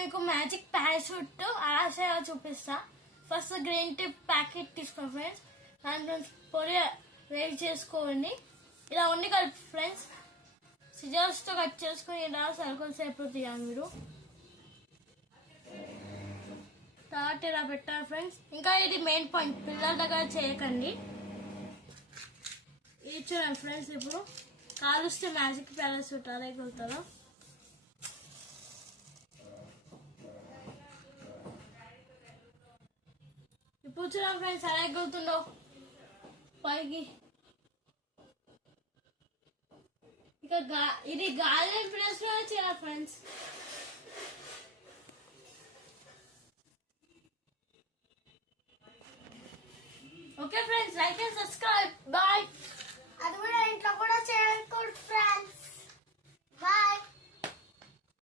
మీకు magic parachute అలా చేయాలో చూపిస్తా. ఫస్ట్ గ్రీన్ టీ ప్యాకెట్ తీసుకోండి ఫ్రెండ్స్. దాంట్లో పొడి వేడి చేసుకోండి. ఇలా ఉండి కలిపి ఫ్రెండ్స్ సిజర్స్తో కట్ చేసుకుని ఇలా సర్కిల్స్ అయిపోతాయి మీరు. తర్వాత ఇలా పెట్టాలి ఫ్రెండ్స్. ఇంకా ఇది మెయిన్ పాయింట్, పిల్లల దగ్గర చేయకండి. ఇది చూడండి ఫ్రెండ్స్, ఇప్పుడు కాలుస్తే మ్యాజిక్ పారాషూట్ అదే కొలుతుందో. ఇప్పుడు చూడండి ఫ్రెండ్స్ అలా ఎగురుతుందో పైకి. ఇక ఇది గాలి ప్లేస్ లో చేయాలి friends. Okay friends, like and subscribe. Bye. అది కూడా ఇంట్లో కూడా చేయాలి ఫ్రెండ్స్.